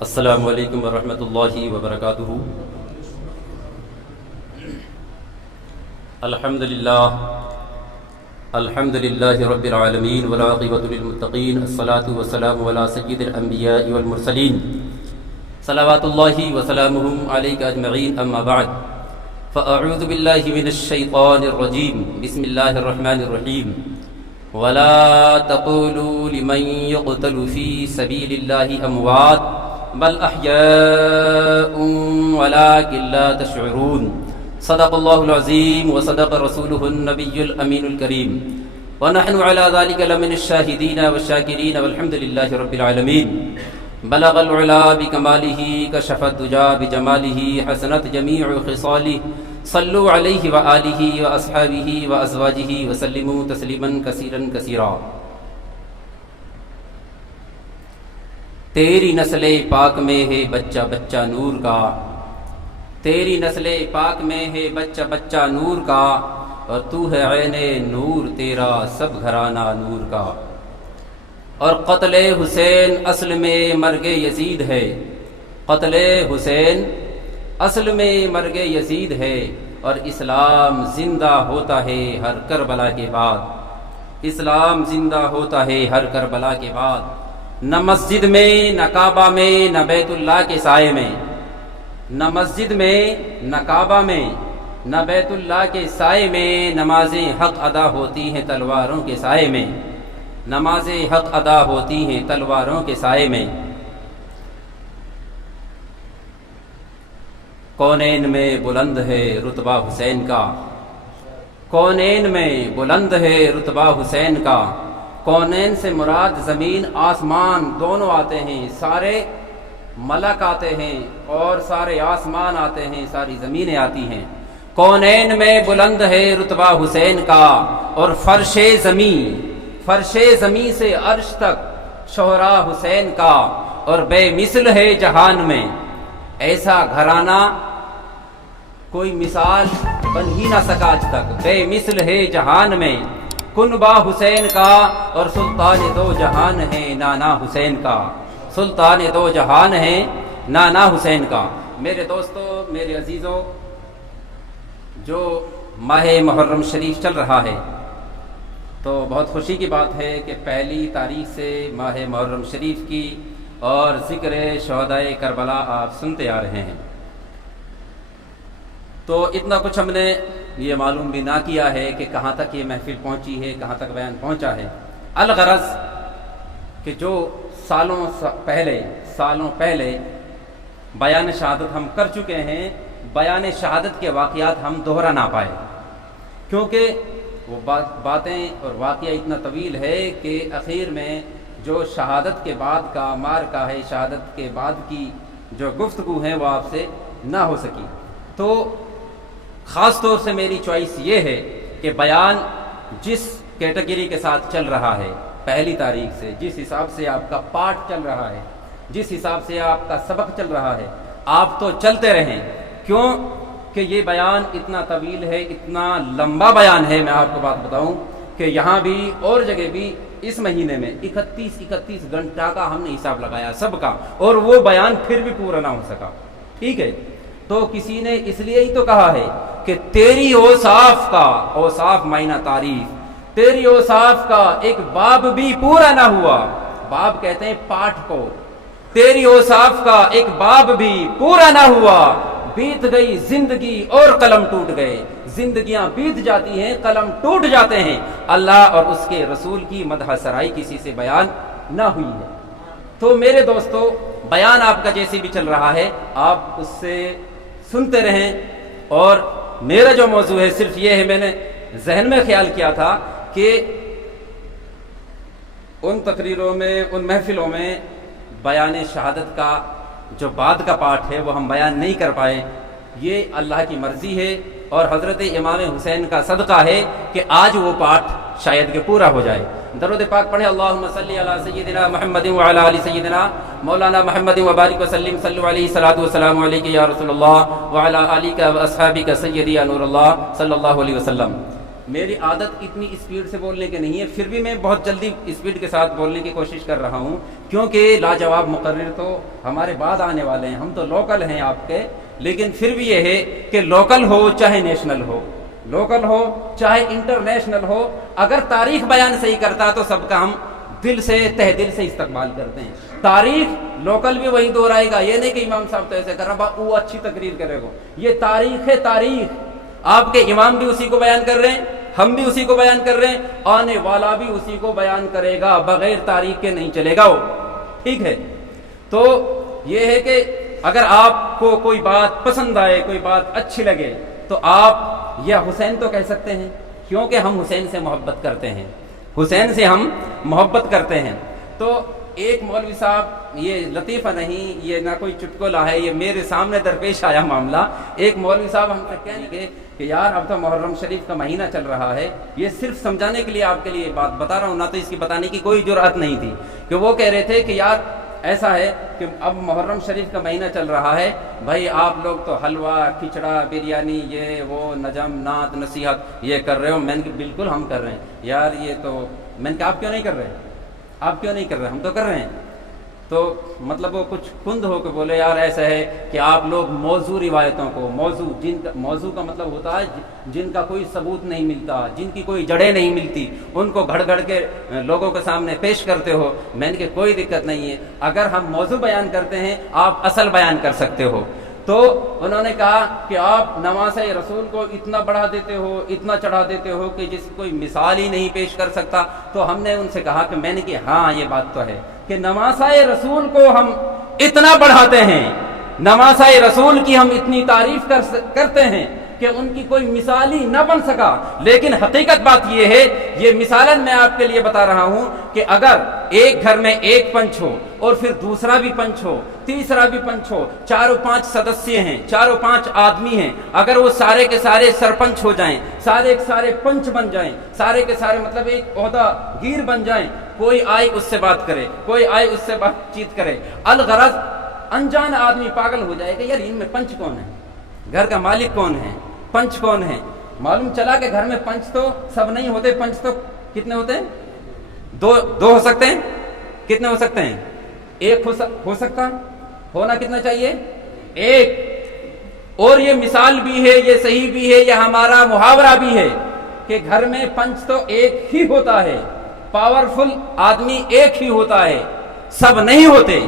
السلام علیکم ورحمۃ اللہ وبرکاتہ۔ الحمد للہ رب العالمین والعاقبۃ للمتقین، الصلاۃ والسلام علی سید الانبیاء والمرسلین، صلوات اللہ وسلامہ علیک اجمعین، اما بعد فاعوذ باللہ من الشیطان الرجیم، بسم اللہ الرحمن الرحیم۔ ولا تقولوا لمن يقتل في سبيل الله اموات بل احياء ولكن لا تشعرون، صدق الله العظيم وصدق رسوله النبي الامين الكريم، ونحن على ذلك لمن الشاهدين والشاكرين والحمد لله رب العالمين۔ بلغ العلا بكماله، كشف الدجى بجماله، حسنت جميع خصاله، صلوا عليه وآله وأصحابه وأزواجه وسلموا تسلیما کثیرا کثیرا۔ تیری نسل پاک میں ہے بچہ بچہ نور کا، تیری نسل پاک میں ہے بچہ بچہ نور کا، اور تو ہے عین نور تیرا سب گھرانہ نور کا۔ اور قتل حسین اصل میں مرگ یزید ہے، قتل حسین اصل میں مرگ یزید ہے، اور اسلام زندہ ہوتا ہے ہر کربلا کے بعد، اسلام زندہ ہوتا ہے ہر کربلا کے بعد۔ نہ مسجد میں نہ کعبہ میں نہ بیت اللہ کے سائے میں، نہ مسجد میں نہ کعبہ میں نہ بیت اللہ کے سائے میں نمازیں حق ادا ہوتی ہیں تلواروں کے سائے میں، نمازیں حق ادا ہوتی ہیں تلواروں کے سائے میں۔ کونین میں بلند ہے رتبہ حسین کا، کونین میں بلند ہے رتبہ حسین کا۔ کونین سے مراد زمین آسمان دونوں آتے ہیں، سارے ملک آتے ہیں اور سارے آسمان آتے ہیں، ساری زمینیں آتی ہیں۔ کونین میں بلند ہے رتبہ حسین کا، اور فرش زمین سے عرش تک شہرا حسین کا، اور بے مثل ہے جہان میں ایسا گھرانہ کوئی مثال بن ہی نہ سکا آج تک، بے مثل ہے جہان میں کنبہ حسین کا، اور سلطان دو جہان ہے نانا حسین کا، سلطان دو جہان ہے نانا حسین کا۔ میرے دوستو، میرے عزیزو، جو ماہ محرم شریف چل رہا ہے تو بہت خوشی کی بات ہے کہ پہلی تاریخ سے ماہ محرم شریف کی اور ذکر شہدائے کربلا آپ سنتے آ رہے ہیں۔ تو اتنا کچھ ہم نے یہ معلوم بھی نہ کیا ہے کہ کہاں تک یہ محفل پہنچی ہے، کہاں تک بیان پہنچا ہے۔ الغرض کہ جو سالوں پہلے بیان شہادت ہم کر چکے ہیں، بیان شہادت کے واقعات ہم دوہرا نہ پائے، کیونکہ وہ باتیں اور واقعہ اتنا طویل ہے کہ اخیر میں جو شہادت کے بعد کا معرکہ ہے، شہادت کے بعد کی جو گفتگو ہے وہ آپ سے نہ ہو سکی۔ تو خاص طور سے میری چوائس یہ ہے کہ بیان جس کیٹیگری کے ساتھ چل رہا ہے پہلی تاریخ سے، جس حساب سے آپ کا پاٹ چل رہا ہے، جس حساب سے آپ کا سبق چل رہا ہے، آپ تو چلتے رہیں۔ کیوں کہ یہ بیان اتنا طویل ہے، اتنا لمبا بیان ہے۔ میں آپ کو بات بتاؤں کہ یہاں بھی اور جگہ بھی اس مہینے میں 31 گھنٹہ کا ہم نے حساب لگایا سب کا، اور وہ بیان پھر بھی پورا نہ ہو سکا، ٹھیک ہے۔ تو کسی نے اس لیے ہی تو کہا ہے کہ تیری اوصاف کا، اوصاف معنی تعریف، تیری اوصاف کا ایک باب بھی پورا نہ ہوا، باب کہتے ہیں پاٹھ کو، تیری اوصاف کا ایک باب بھی پورا نہ ہوا، بیت گئی زندگی اور قلم ٹوٹ گئے۔ زندگیاں بیت جاتی ہیں، قلم ٹوٹ جاتے ہیں، اللہ اور اس کے رسول کی مدح سرائی کسی سے بیان نہ ہوئی ہے۔ تو میرے دوستو، بیان آپ کا جیسے بھی چل رہا ہے آپ اس سے سنتے رہیں، اور میرا جو موضوع ہے صرف یہ ہے، میں نے ذہن میں خیال کیا تھا کہ ان تقریروں میں، ان محفلوں میں بیان شہادت کا جو بعد کا پارٹ ہے وہ ہم بیان نہیں کر پائے۔ یہ اللہ کی مرضی ہے اور حضرت امام حسین کا صدقہ ہے کہ آج وہ پارٹ شاید کہ پورا ہو جائے۔ درود پاک پڑھے، اللہم صلی علی سیدنا محمد وعلی آل سیدنا مولانا محمد وبارک وسلم، صلو علیہ الصلاۃ والسلام علیک یا رسول اللہ وعلی آلک واصحابک سیدی یا نور اللہ صلی اللہ علیہ وسلم۔ میری عادت اتنی اسپیڈ سے بولنے کی نہیں ہے، پھر بھی میں بہت جلدی اسپیڈ کے ساتھ بولنے کی کوشش کر رہا ہوں، کیونکہ لاجواب مقرر تو ہمارے بعد آنے والے ہیں، ہم تو لوکل ہیں آپ کے، لیکن پھر بھی یہ ہے کہ لوکل ہو چاہے نیشنل ہو، لوکل ہو چاہے انٹرنیشنل ہو، اگر تاریخ بیان صحیح کرتا تو سب کا ہم دل سے تہ دل سے استقبال کرتے ہیں۔ تاریخ لوکل بھی وہی دہرائے گا، یہ نہیں کہ امام صاحب تو ایسے کر رہا وہ اچھی تقریر کرے گا، یہ تاریخ ہے، تاریخ آپ کے امام بھی اسی کو بیان کر رہے ہیں، ہم بھی اسی کو بیان کر رہے ہیں، آنے والا بھی اسی کو بیان کرے گا، بغیر تاریخ کے نہیں چلے گا وہ، ٹھیک ہے۔ تو یہ ہے کہ اگر آپ کو کوئی بات پسند آئے، کوئی بات اچھی لگے، تو آپ یا حسین تو کہہ سکتے ہیں، کیونکہ ہم حسین سے محبت کرتے ہیں، حسین سے ہم محبت کرتے ہیں۔ تو ایک مولوی صاحب، یہ لطیفہ نہیں، یہ نہ کوئی چٹکلا ہے، یہ میرے سامنے درپیش آیا معاملہ۔ ایک مولوی صاحب ہم سے کہنے لگے کہ یار اب تو محرم شریف کا مہینہ چل رہا ہے، یہ صرف سمجھانے کے لیے آپ کے لیے بات بتا رہا ہوں، نہ تو اس کی بتانے کی کوئی جرأت نہیں تھی، کہ وہ کہہ رہے تھے کہ یار ایسا ہے کہ اب محرم شریف کا مہینہ چل رہا ہے، بھائی آپ لوگ تو حلوہ، کھچڑا، بریانی، یہ وہ نجم، نعت، نصیحت یہ کر رہے ہو۔ میں نے کہا بالکل ہم کر رہے ہیں یار، یہ تو میں نے کہا آپ کیوں نہیں کر رہے، آپ کیوں نہیں کر رہے، ہم تو کر رہے ہیں۔ تو مطلب وہ کچھ کند ہو کے بولے یار ایسا ہے کہ آپ لوگ موضوع روایتوں کو، موضوع کا مطلب ہوتا ہے جن کا کوئی ثبوت نہیں ملتا، جن کی کوئی جڑیں نہیں ملتی، ان کو گھڑ گھڑ کے لوگوں کے سامنے پیش کرتے ہو۔ میں نے کہا کوئی دقت نہیں ہے، اگر ہم موضوع بیان کرتے ہیں آپ اصل بیان کر سکتے ہو۔ تو انہوں نے کہا کہ آپ نواسہ رسول کو اتنا بڑھا دیتے ہو، اتنا چڑھا دیتے ہو کہ جس کوئی مثال ہی نہیں پیش کر سکتا۔ تو ہم نے ان سے کہا کہ میں نے کہ ہاں یہ بات تو ہے کہ نواسہ رسول کو ہم اتنا بڑھاتے ہیں، نواسہ رسول کی ہم اتنی تعریف کرتے ہیں کہ ان کی کوئی مثال ہی نہ بن سکا، لیکن حقیقت بات یہ ہے، یہ مثالاً میں آپ کے لیے بتا رہا ہوں کہ اگر ایک گھر میں ایک پنچ ہو اور پھر دوسرا بھی پنچ ہو، تیسرا بھی پنچ ہو، 4 و 5 سدسیہ ہیں، 4 و 5 آدمی ہیں، اگر وہ سارے کے سارے سرپنچ ہو جائیں، سارے کے سارے پنچ بن جائیں، سارے کے سارے مطلب ایک عہدہ گیر بن جائیں، کوئی آئے اس سے بات کرے، کوئی آئے اس سے بات چیت کرے، الغرض انجان آدمی پاگل ہو جائے کہ یار ان میں پنچ کون ہے، گھر کا مالک کون ہے، پنچ کون ہے۔ معلوم چلا کہ گھر میں پنچ تو سب نہیں ہوتے، پنچ تو کتنے ہوتے ہیں، دو ہو سکتے ہیں، کتنے ہو سکتے ہیں، ایک ہو سکتا، ہونا کتنا چاہیے، ایک۔ اور یہ مثال بھی ہے، یہ صحیح بھی ہے، یہ ہمارا محاورہ بھی ہے کہ گھر میں پنچ تو ایک ہی ہوتا ہے، پاورفل آدمی ایک ہی ہوتا ہے، سب نہیں ہوتے۔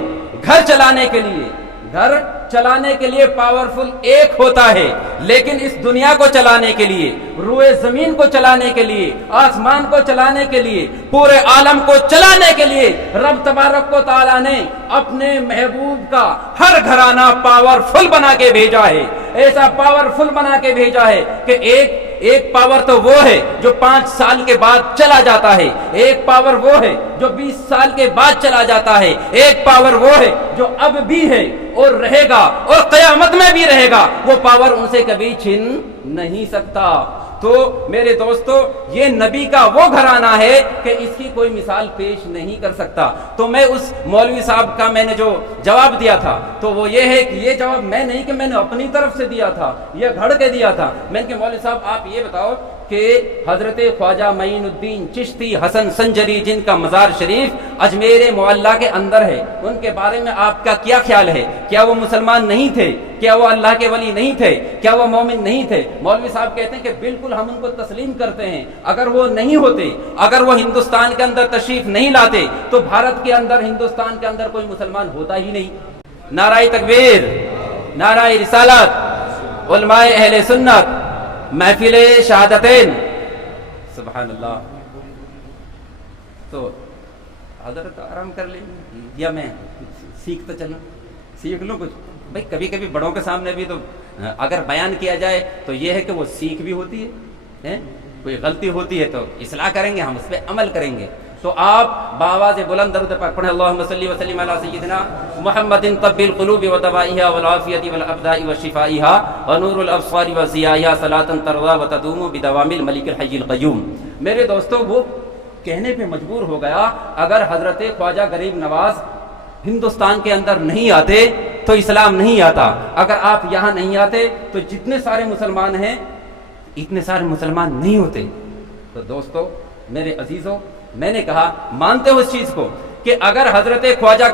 گھر چلانے کے لیے پاورفل ایک ہوتا ہے، لیکن اس دنیا کو چلانے کے لیے، روئے زمین کو چلانے کے لیے، آسمان کو چلانے کے لیے، پورے عالم کو چلانے کے لیے رب تبارک و تعالیٰ نے اپنے محبوب کا ہر گھرانہ پاورفل بنا کے بھیجا ہے، ایسا پاورفل بنا کے بھیجا ہے کہ ایک پاور تو وہ ہے جو 5 سال کے بعد چلا جاتا ہے، ایک پاور وہ ہے جو 20 سال کے بعد چلا جاتا ہے، ایک پاور وہ ہے جو اب بھی ہے اور رہے گا اور قیامت میں بھی رہے گا، وہ پاور ان سے کبھی چھن نہیں سکتا۔ تو میرے دوستو، یہ نبی کا وہ گھرانہ ہے کہ اس کی کوئی مثال پیش نہیں کر سکتا۔ تو میں اس مولوی صاحب کا میں نے جو جواب دیا تھا تو وہ یہ ہے کہ یہ جواب میں نہیں کہ میں نے اپنی طرف سے دیا تھا، یہ گھڑ کے دیا تھا۔ میں نے کہ مولوی صاحب آپ یہ بتاؤ کہ حضرت خواجہ معین الدین چشتی حسن سنجری جن کا مزار شریف اجمیر معلیٰ کے اندر ہے، ان کے بارے میں آپ کا کیا خیال ہے؟ کیا وہ مسلمان نہیں تھے؟ کیا وہ اللہ کے ولی نہیں تھے؟ کیا وہ مومن نہیں تھے؟ مولوی صاحب کہتے ہیں کہ بالکل ہم ان کو تسلیم کرتے ہیں، اگر وہ نہیں ہوتے، اگر وہ ہندوستان کے اندر تشریف نہیں لاتے تو بھارت کے اندر، ہندوستان کے اندر کوئی مسلمان ہوتا ہی نہیں۔ نعرہ تکبیر، نعرہ رسالت، علماء اہل سنت، محفل شہادتین، سبحان اللہ۔ تو حضرت آرام کر لیں یا میں سیکھتا چلوں، سیکھ لوں کچھ؟ بھائی کبھی کبھی بڑوں کے سامنے بھی تو اگر بیان کیا جائے تو یہ ہے کہ وہ سیکھ بھی ہوتی ہے، کوئی غلطی ہوتی ہے تو اصلاح کریں گے، ہم اس پہ عمل کریں گے۔ تو آپ بآواز بلند درود پاک پڑھیں، اللہم صلی وسلم علی سیدنا محمد طب القلوب ودوائها والعافیة والابداء وشفائها ونور الابصار وضیائها صلاة ترضى وتدوم بدوام الملک الحی القیوم۔ میرے دوستو، وہ کہنے پہ مجبور ہو گیا، اگر حضرت خواجہ غریب نواز ہندوستان کے اندر نہیں آتے تو اسلام نہیں آتا، اگر آپ یہاں نہیں آتے تو جتنے سارے مسلمان ہیں اتنے سارے مسلمان نہیں ہوتے۔ تو دوستو میرے عزیزوں، میں نے کہا مانتے ہو اس چیز کو کہ اگر حضرت خواجہ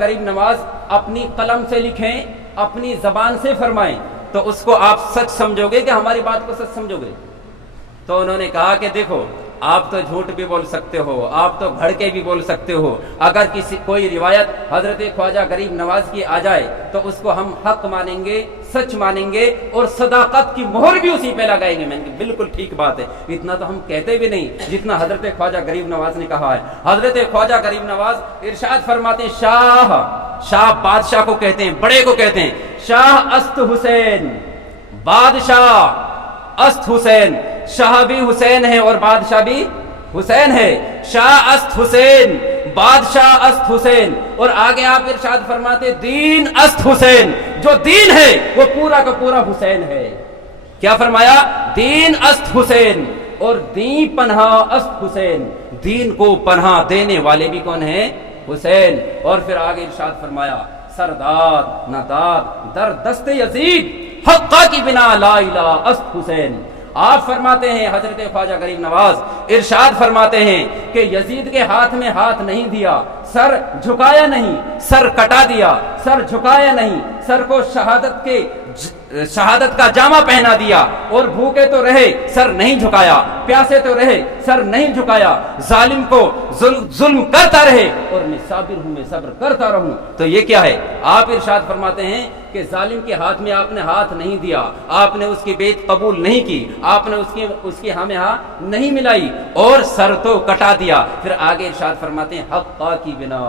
غریب نواز اپنی قلم سے لکھیں، اپنی زبان سے فرمائیں، تو اس کو آپ سچ سمجھو گے کہ ہماری بات کو سچ سمجھو گے؟ تو انہوں نے کہا کہ دیکھو آپ تو جھوٹ بھی بول سکتے ہو، آپ تو گھڑ کے بھی بول سکتے ہو، اگر کوئی روایت حضرت خواجہ غریب نواز کی آ جائے تو اس کو ہم حق مانیں گے، سچ مانیں گے، اور صداقت کی مہر بھی اسی پہ لگائیں گے۔ میں نے کہا بالکل ٹھیک بات ہے، اتنا تو ہم کہتے بھی نہیں جتنا حضرت خواجہ غریب نواز نے کہا ہے۔ حضرت خواجہ غریب نواز ارشاد فرماتے ہیں، شاہ بادشاہ کو کہتے ہیں، بڑے کو کہتے ہیں، شاہ است حسین، بادشاہ است حسین، شاہ بھی حسین ہے اور بادشاہ بھی حسین ہے، شاہ است حسین، بادشاہ است حسین، اور آگے آپ ارشاد فرماتے دین است حسین، جو دین ہے وہ پورا کا پورا حسین ہے۔ کیا فرمایا؟ دین است حسین، اور دین پناہ است حسین، دین کو پناہ دینے والے بھی کون ہیں؟ حسین۔ اور پھر آگے ارشاد فرمایا سرداد نداد در دست یزید حقا کی بنا لا الہ است حسین۔ آپ فرماتے ہیں حضرت خواجہ غریب نواز ارشاد فرماتے ہیں کہ یزید کے ہاتھ میں ہاتھ نہیں دیا، سر جھکایا نہیں، سر کٹا دیا، سر جھکایا نہیں، سر کو شہادت کا جامہ پہنا دیا، اور بھوکے تو رہے سر نہیں جھکایا، پیاسے تو رہے سر نہیں جھکایا، ظالم کو ظلم کرتا رہے اور میں صابر ہوں، میں صبر کرتا رہوں۔ تو یہ کیا ہے؟ آپ ارشاد فرماتے ہیں کہ ظالم کے ہاتھ میں آپ نے ہاتھ نہیں دیا، آپ نے اس کی بیعت قبول نہیں کی، آپ نے اس کی ہاں میں ہاں نہیں ملائی، اور سر تو کٹا دیا۔ پھر آگے ارشاد فرماتے ہیں حقا کی بنا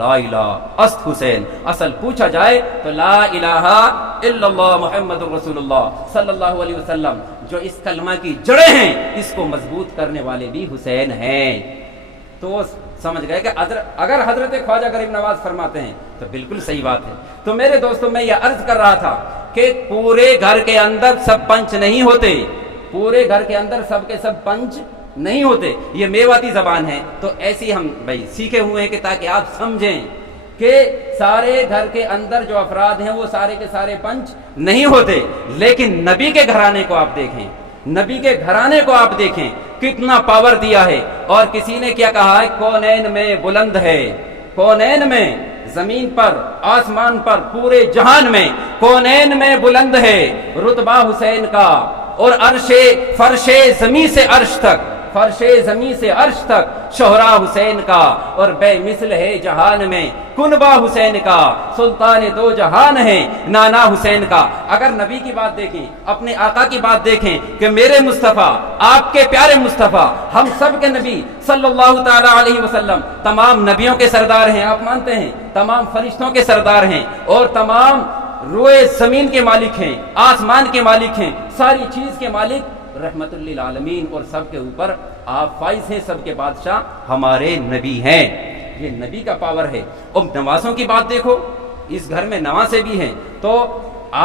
لا الہ است حسین۔ اصل پوچھا جائے تو لا الہ الا اللہ محمد رسول اللہ صلی اللہ علیہ وسلم، جو اس کلمہ کی جڑیں ہیں، اس کو مضبوط کرنے والے بھی حسین ہیں۔ تو سمجھ گئے کہ اگر حضرت خواجہ غریب نواز فرماتے ہیں تو بالکل صحیح بات ہے۔ تو میرے دوستوں، میں یہ عرض کر رہا تھا کہ پورے گھر کے اندر سب پنچ نہیں ہوتے، پورے گھر کے اندر سب کے سب پنچ نہیں ہوتے، یہ میواتی زبان ہے، تو ایسی ہم بھائی سیکھے ہوئے ہیں کہ تاکہ آپ سمجھیں کہ سارے گھر کے اندر جو افراد ہیں وہ سارے کے سارے پنچ نہیں ہوتے۔ لیکن نبی کے گھرانے کو آپ دیکھیں، نبی کے گھرانے کو آپ دیکھیں کتنا پاور دیا ہے۔ اور کسی نے کیا کہا ہے؟ کونین میں بلند ہے، کونین میں، زمین پر، آسمان پر، پورے جہان میں کونین میں بلند ہے رتبہ حسین کا، اور فرش زمین سے عرش تک، فرش زمین سے عرش تک شہرا حسین کا، اور بے مثل ہے جہان میں کنبہ حسین کا، سلطان دو جہان ہے نانا حسین کا۔ اگر نبی کی بات دیکھیں، اپنے آقا کی بات دیکھیں کہ میرے مصطفیٰ، آپ کے پیارے مصطفیٰ، ہم سب کے نبی صلی اللہ تعالی علیہ وسلم تمام نبیوں کے سردار ہیں، آپ مانتے ہیں؟ تمام فرشتوں کے سردار ہیں، اور تمام روئے زمین کے مالک ہیں، آسمان کے مالک ہیں، ساری چیز کے مالک، رحمت للعالمین، اور سب کے اوپر آپ فائز ہیں، سب کے بادشاہ ہمارے نبی ہیں۔ یہ نبی کا پاور ہے۔ اب نوازوں کی بات دیکھو، اس گھر میں نوازیں بھی ہیں، تو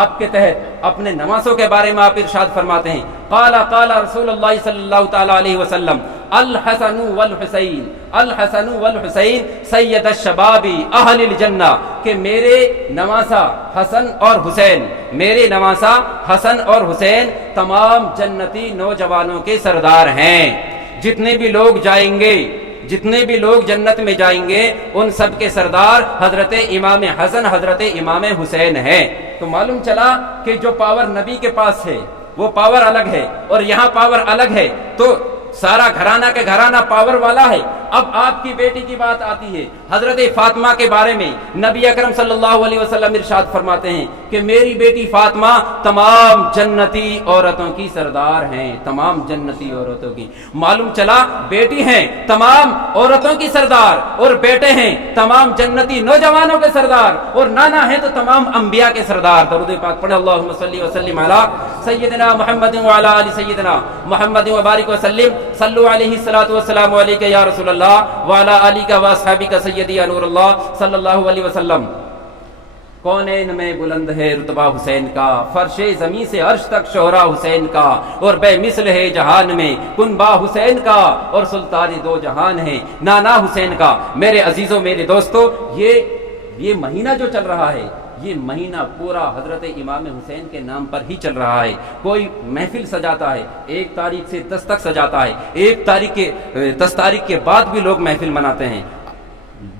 آپ کے تحت اپنے نوازوں کے بارے میں آپ ارشاد فرماتے ہیں، قال رسول اللہ صلی اللہ تعالی علیہ وسلم الحسن والحسین، الحسن والحسین سید الشباب اہل الجنہ، کہ میرے نواسا حسن اور حسین، میرے نواسا حسن اور حسین تمام جنتی نوجوانوں کے سردار ہیں۔ جتنے بھی لوگ جائیں گے، جتنے بھی لوگ جنت میں جائیں گے، ان سب کے سردار حضرت امام حسن، حضرت امام حسین ہیں۔ تو معلوم چلا کہ جو پاور نبی کے پاس ہے وہ پاور الگ ہے، اور یہاں پاور الگ ہے، تو سارا گھرانہ کے گھرانہ پاور والا ہے۔ اب آپ کی بیٹی کی بات آتی ہے، حضرت فاطمہ کے بارے میں نبی اکرم صلی اللہ علیہ وسلم ارشاد فرماتے ہیں کہ میری بیٹی فاطمہ تمام جنتی عورتوں کی سردار ہیں، تمام جنتی عورتوں کی۔ معلوم چلا بیٹی ہیں تمام عورتوں کی سردار، اور بیٹے ہیں تمام جنتی نوجوانوں کے سردار، اور نانا ہیں تو تمام انبیاء کے سردار۔ درود پاک پڑھے، اللہم صلی وسلم علی سیدنا محمد وعلی آل سیدنا محمد وبارک وسلم، صلو علیہ الصلاۃ والسلام علیک یا رسول اللہ وعلی آلک و اصحابک سیدی یا نور اللہ صلی اللہ علیہ وسلم۔ کونین میں بلند ہے رتبہ حسین کا، فرش زمین سے عرش تک شہرا حسین کا، اور بے مثل ہے جہان میں کنبہ حسین کا، اور سلطان دو جہان ہے نانا حسین کا۔ میرے عزیزوں، میرے دوستو، یہ مہینہ جو چل رہا ہے، یہ مہینہ پورا حضرت امام حسین کے نام پر ہی چل رہا ہے۔ کوئی محفل سجاتا ہے 1 تاریخ سے 10 تک سجاتا ہے، 10 تاریخ کے بعد بھی لوگ محفل مناتے ہیں،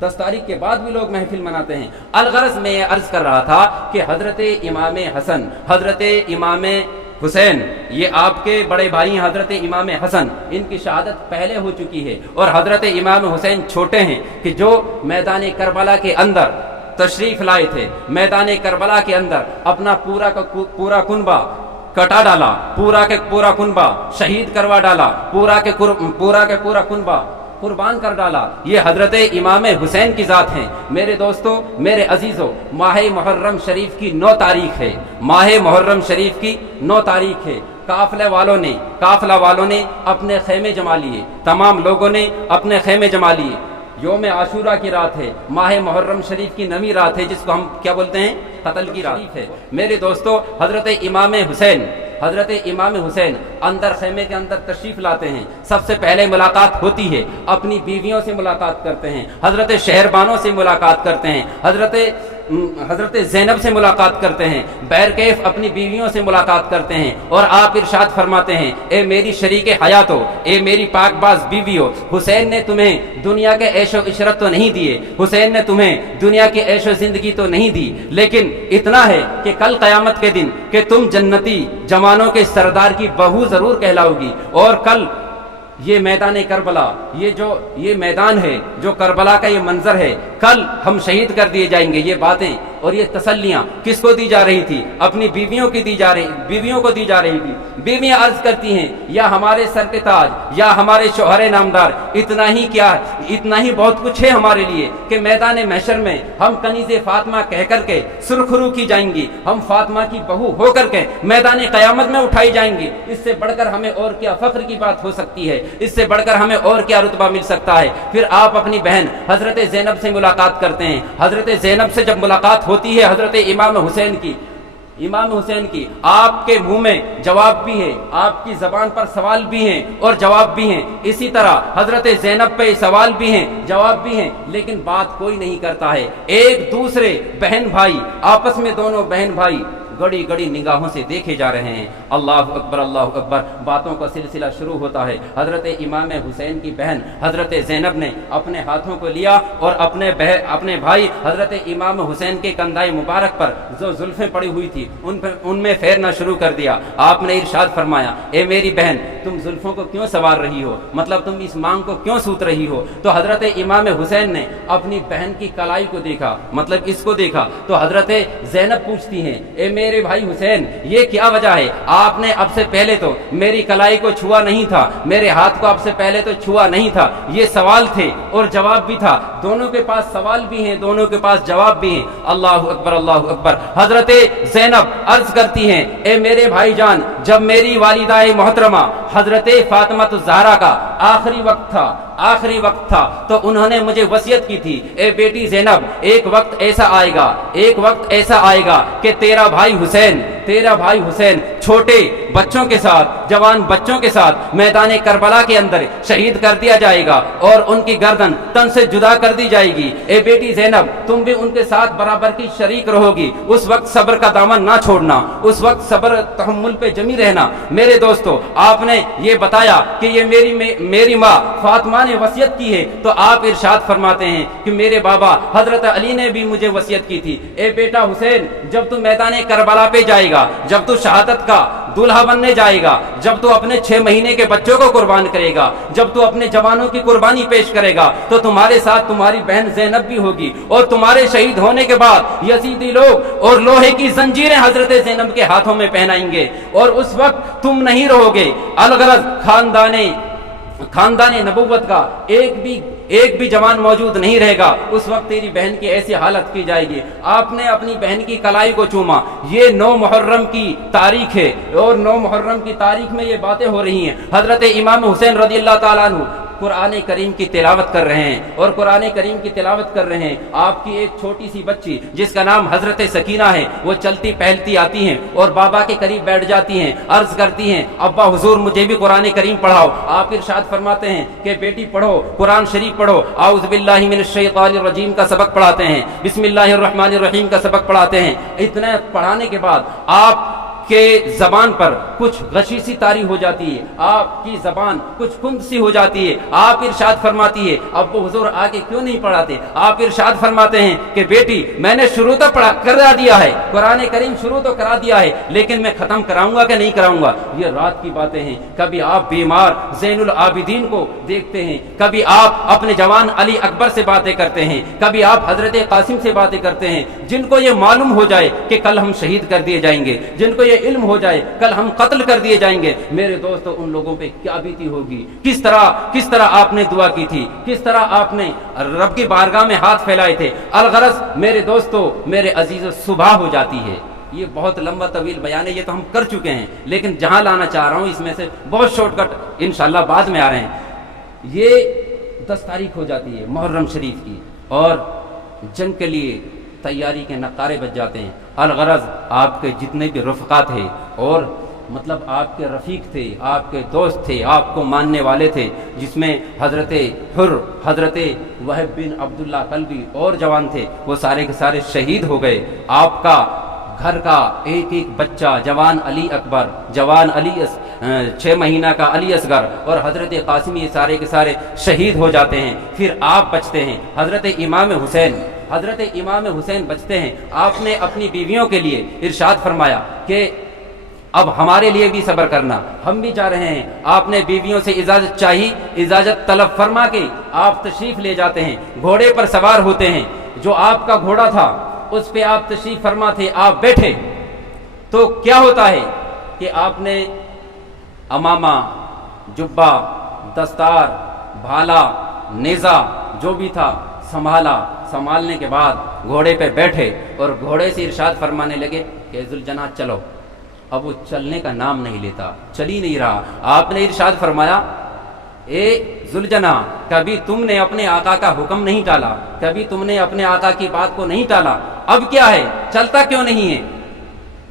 10 تاریخ کے بعد بھی لوگ محفل مناتے ہیں۔ الغرض میں یہ عرض کر رہا تھا کہ حضرت امام حسن، حضرت امام حسین، یہ آپ کے بڑے بھائی ہیں حضرت امام حسن، ان کی شہادت پہلے ہو چکی ہے، اور حضرت امام حسین چھوٹے ہیں کہ جو میدان کربلا کے اندر تشریف لائے تھے، میدان کربلا کے اندر اپنا پورا کنبہ کٹا ڈالا، پورا کنبہ شہید کروا ڈالا، پورا کنبہ قربان کر ڈالا، یہ حضرت امام حسین کی ذات ہیں۔ میرے دوستو، میرے عزیزو، ماہ محرم شریف کی 9 تاریخ ہے، ماہ محرم شریف کی 9 تاریخ ہے۔ قافلہ والوں نے اپنے خیمے جما لیے، تمام لوگوں نے اپنے خیمے جما لیے۔ یوم عاشورہ کی رات ہے، ماہ محرم شریف کی 9ویں رات ہے، جس کو ہم کیا بولتے ہیں؟ قتل کی رات ہے۔ میرے دوستو، حضرت امام حسین اندر خیمے کے اندر تشریف لاتے ہیں۔ سب سے پہلے ملاقات ہوتی ہے، اپنی بیویوں سے ملاقات کرتے ہیں، حضرت شہربانوں سے ملاقات کرتے ہیں، حضرت زینب سے ملاقات کرتے ہیں، بیرکیف اپنی بیویوں سے ملاقات کرتے ہیں، اور آپ ارشاد فرماتے ہیں، اے میری شریک حیاتو، اے میری پاک باز بیویو، حسین نے تمہیں دنیا کے عیش و عشرت تو نہیں دیے، حسین نے تمہیں دنیا کی عیش و زندگی تو نہیں دی، لیکن اتنا ہے کہ کل قیامت کے دن کہ تم جنتی جوانوں کے سردار کی بہو ضرور کہلاؤ گی، اور کل یہ میدان کربلا، یہ میدان ہے، جو کربلا کا یہ منظر ہے، کل ہم شہید کر دیے جائیں گے۔ یہ باتیں اور یہ تسلیاں کس کو دی جا رہی تھی؟ اپنی بیویوں کو دی جا رہی تھی۔ بیویاں عرض کرتی ہیں، یا ہمارے سر کے تاج، یا ہمارے شوہر نامدار، اتنا ہی بہت کچھ ہے ہمارے لیے کہ میدان محشر میں ہم کنیز فاطمہ کہہ کر کے سرخرو کی جائیں گی، ہم فاطمہ کی بہو ہو کر کے میدان قیامت میں اٹھائی جائیں گی۔ اس سے بڑھ کر ہمیں اور کیا فخر کی بات ہو سکتی ہے؟ اس سے بڑھ کر ہمیں اور کیا رتبہ مل سکتا ہے؟ پھر آپ اپنی بہن حضرت زینب سے ملاقات کرتے ہیں۔ حضرت زینب سے جب ملاقات ہوتی ہے حضرت امام حسین کی، آپ کے منہ میں جواب بھی ہے، آپ کی زبان پر سوال بھی ہیں اور جواب بھی ہیں، اسی طرح حضرت زینب پہ سوال بھی ہیں، جواب بھی ہیں، لیکن بات کوئی نہیں کرتا ہے۔ ایک دوسرے بہن بھائی آپس میں، دونوں بہن بھائی گڑی نگاہوں سے دیکھے جا رہے ہیں۔ اللہ اکبر، اللہ اکبر، باتوں کا سلسلہ شروع ہوتا ہے۔ حضرت امام حسین کی بہن حضرت زینب نے اپنے ہاتھوں کو لیا اور اپنے بھائی حضرت امام حسین کے کندھے مبارک پر جو زلفیں پڑی ہوئی تھی ان میں پھیرنا شروع کر دیا۔ آپ نے ارشاد فرمایا، اے میری بہن، تم زلفوں کو کیوں سوار رہی ہو؟ مطلب تم اس مانگ کو کیوں سوت رہی ہو؟ تو حضرت امام حسین نے اپنی بہن کی کلائی کو دیکھا، مطلب اس کو دیکھا، تو حضرت زینب پوچھتی ہیں، اے میرے بھائی حسین، یہ کیا وجہ ہے؟ آپ نے اب سے پہلے تو میری کلائی کو چھوا نہیں تھا، میرے ہاتھ کو اب سے پہلے تو چھوا نہیں تھا۔ یہ سوال تھے اور جواب بھی تھا، دونوں کے پاس سوال بھی ہیں، دونوں کے پاس جواب بھی ہیں۔ اللہ اکبر، اللہ اکبر۔ حضرت زینب عرض کرتی ہیں، اے میرے بھائی جان، جب میری والدہ محترمہ حضرت فاطمہ الزہرا کا آخری وقت تھا تو انہوں نے مجھے وصیت کی تھی، اے بیٹی زینب، ایک وقت ایسا آئے گا کہ تیرا بھائی حسین چھوٹے بچوں کے ساتھ، جوان بچوں کے ساتھ میدان کربلا کے اندر شہید کر دیا جائے گا اور ان کی گردن تن سے جدا کر دی جائے گی۔ اے بیٹی زینب، تم بھی ان کے ساتھ برابر کی شریک رہو گی، اس وقت صبر کا دامن نہ چھوڑنا، اس وقت صبر تحمل پہ جمی رہنا۔ میرے دوستو، آپ نے یہ بتایا کہ یہ میری ماں فاطمہ نے وصیت کی ہے، تو آپ ارشاد فرماتے ہیں کہ میرے بابا حضرت علی نے بھی مجھے وصیت کی تھی، اے بیٹا حسین، جب تو میدان کربلا پہ جائے گا، جب تو شہادت کا دولہا بننے جائے گا، جب تو اپنے 6 مہینے کے بچوں کو قربان کرے گا، جب تو اپنے جوانوں کی قربانی پیش کرے گا، تو تمہارے ساتھ تمہاری بہن زینب بھی ہوگی، اور تمہارے شہید ہونے کے بعد یزیدی لوگ اور لوہے کی زنجیریں حضرت زینب کے ہاتھوں میں پہنائیں گے، اور اس وقت تم نہیں رہو گے۔ الغرض خاندان نبوت کا ایک بھی جوان موجود نہیں رہے گا، اس وقت تیری بہن کی ایسی حالت کی جائے گی۔ آپ نے اپنی بہن کی کلائی کو چوما۔ یہ 9 محرم کی تاریخ ہے، اور 9 محرم کی تاریخ میں یہ باتیں ہو رہی ہیں۔ حضرت امام حسین رضی اللہ تعالیٰ عنہ قرآن کریم کی تلاوت کر رہے ہیں، اور قرآن کریم کی تلاوت کر رہے ہیں۔ آپ کی ایک چھوٹی سی بچی جس کا نام حضرت سکینہ ہے، وہ چلتی پہلتی آتی ہیں اور بابا کے قریب بیٹھ جاتی ہیں، عرض کرتی ہیں ابا حضور مجھے بھی قرآن کریم پڑھاؤ۔ آپ ارشاد فرماتے ہیں کہ بیٹی پڑھو، قرآن شریف پڑھو، اعوذ باللہ من الشیطان الرجیم کا سبق پڑھاتے ہیں، بسم اللہ الرحمن الرحیم کا سبق پڑھاتے ہیں۔ اتنا پڑھانے کے بعد آپ کہ زبان پر کچھ غشی سی طاری ہو جاتی ہے، آپ کی زبان کچھ کند سی ہو جاتی ہے۔ آپ ارشاد فرماتی ہے اب وہ حضور آگے کیوں نہیں پڑھاتے؟ آپ ارشاد فرماتے ہیں کہ بیٹی میں نے شروع تو کرا دیا ہے، قرآن کریم شروع تو کرا دیا ہے، لیکن میں ختم کراؤں گا کہ نہیں کراؤں گا؟ یہ رات کی باتیں ہیں۔ کبھی آپ بیمار زین العابدین کو دیکھتے ہیں، کبھی آپ اپنے جوان علی اکبر سے باتیں کرتے ہیں، کبھی آپ حضرت قاسم سے باتیں کرتے ہیں، جن کو یہ معلوم ہو جائے کہ کل ہم شہید کر دیے جائیں گے، جن کو یہ علم ہو جائے کل ہم قتل کر دیے جائیں گے۔ میرے دوستو ان لوگوں پہ کیا بیتی ہوگی، کس طرح آپ نے دعا کی تھی، کس طرح آپ نے رب کی بارگاہ میں ہاتھ پھیلائے تھے۔ الغرض میرے دوستو میرے عزیزو صبح ہو جاتی ہے۔ یہ بہت لمبا طویل بیان ہے، یہ تو ہم کر چکے ہیں، لیکن جہاں لانا چاہ رہا ہوں اس میں سے بہت شارٹ کٹ انشاءاللہ بعد میں آ رہے ہیں۔ یہ 10 تاریخ ہو جاتی ہے محرم شریف کی، اور جنگ کے لیے تیاری کے نقارے بج جاتے ہیں۔ الغرض آپ کے جتنے بھی رفقا تھے، اور مطلب آپ کے رفیق تھے، آپ کے دوست تھے، آپ کو ماننے والے تھے، جس میں حضرت حر، حضرت وہب بن عبداللہ قلبی اور جوان تھے، وہ سارے کے سارے شہید ہو گئے۔ آپ کا گھر کا ایک ایک بچہ، جوان علی اکبر، جوان علی 6 مہینہ کا علی اصغر اور حضرت قاسم، یہ سارے کے سارے شہید ہو جاتے ہیں۔ پھر آپ بچتے ہیں، حضرت امام حسین بچتے ہیں۔ آپ نے اپنی بیویوں کے لیے ارشاد فرمایا کہ اب ہمارے لیے بھی صبر کرنا، ہم بھی جا رہے ہیں۔ آپ نے بیویوں سے اجازت چاہی، اجازت طلب فرما کے آپ تشریف لے جاتے ہیں، گھوڑے پر سوار ہوتے ہیں۔ جو آپ کا گھوڑا تھا اس پہ آپ تشریف فرما تھے، آپ بیٹھے تو کیا ہوتا ہے کہ آپ نے امامہ، جبہ، دستار، بھالا، نیزہ جو بھی تھا سنبھالنے کے بعد گھوڑے پہ بیٹھے اور گھوڑے سے ارشاد فرمانے لگے کہ ذوالجناح چلو۔ اب وہ چلنے کا نام نہیں لیتا، چل ہی نہیں رہا۔ آپ نے ارشاد فرمایا اے ذوالجناح، کبھی تم نے اپنے آقا کا حکم نہیں ٹالا، کبھی تم نے اپنے آقا کی بات کو نہیں ٹالا، اب کیا ہے، چلتا کیوں نہیں ہے؟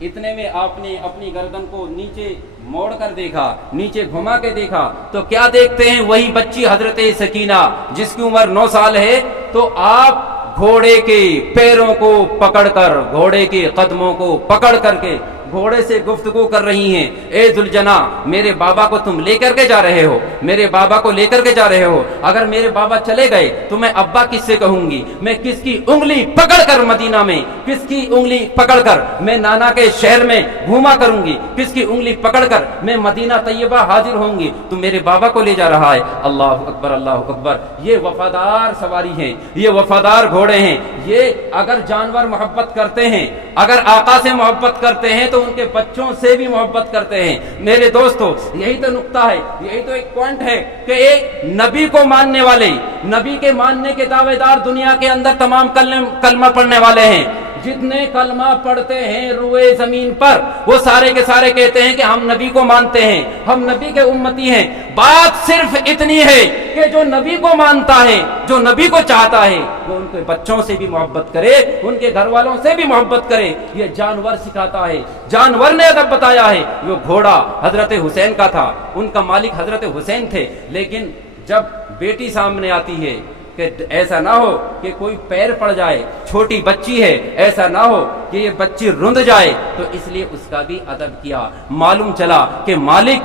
اتنے میں آپ نے اپنی گردن کو نیچے موڑ کر دیکھا، نیچے گھما کے دیکھا تو کیا دیکھتے ہیں؟ وہی بچی حضرت سکینہ جس کی عمر 9 سال ہے۔ تو آپ گھوڑے کے پیروں کو پکڑ کر، گھوڑے کے قدموں کو پکڑ کر کے گھوڑے سے گفتگو کر رہی ہیں، اے ذوالجناح میرے بابا کو تم لے کر کے جا رہے ہو، میرے بابا کو لے کر کے جا رہے ہو، اگر میرے بابا چلے گئے تو میں ابا کس سے کہوں گی؟ میں کس کی انگلی پکڑ کر مدینہ میں، کس کی انگلی پکڑ کر میں نانا کے شہر میں گھوما کروں گی، کس کی انگلی پکڑ کر میں مدینہ طیبہ حاضر ہوں گی؟ تو میرے بابا کو لے جا رہا ہے۔ اللہ اکبر، اللہ اکبر۔ یہ وفادار سواری ہیں، یہ وفادار گھوڑے ہیں۔ یہ اگر جانور محبت کرتے ہیں، اگر آقا سے محبت کرتے ہیں تو ان کے بچوں سے بھی محبت کرتے ہیں۔ میرے دوستو یہی تو نقطہ ہے، یہی تو ایک پوائنٹ ہے کہ ایک نبی کو ماننے والے، نبی کے ماننے کے دعوے دار دنیا کے اندر تمام کلمہ پڑھنے والے ہیں۔ جتنے کلمہ پڑھتے ہیں روئے زمین پر وہ سارے کے سارے کہتے ہیں کہ ہم نبی کو مانتے ہیں، ہم نبی کے امتی ہیں۔ بات صرف اتنی ہے کہ جو نبی کو مانتا ہے، جو نبی کو چاہتا ہے، وہ ان کے بچوں سے بھی محبت کرے، ان کے گھر والوں سے بھی محبت کرے۔ یہ جانور سکھاتا ہے، جانور نے ادب بتایا ہے۔ وہ گھوڑا حضرت حسین کا تھا، ان کا مالک حضرت حسین تھے، لیکن جب بیٹی سامنے آتی ہے کہ ایسا نہ ہو کہ کوئی پیر پڑ جائے، چھوٹی بچی ہے، ایسا نہ ہو کہ یہ بچی رند جائے، تو اس لیے اس کا بھی ادب کیا۔ معلوم چلا کہ مالک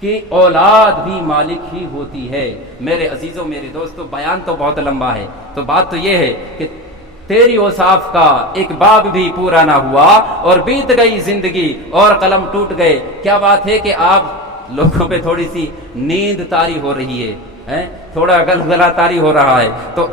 کی اولاد بھی مالک ہی ہوتی ہے۔ میرے عزیزوں، میرے دوستو، بیان تو بہت لمبا ہے، تو بات تو یہ ہے کہ تیری اوصاف کا ایک باب بھی پورا نہ ہوا اور بیت گئی زندگی اور قلم ٹوٹ گئے۔ کیا بات ہے کہ آپ لوگوں پہ تھوڑی سی نیند طاری ہو رہی ہے، تھوڑا گلگلا طاری ہو رہا ہے، تو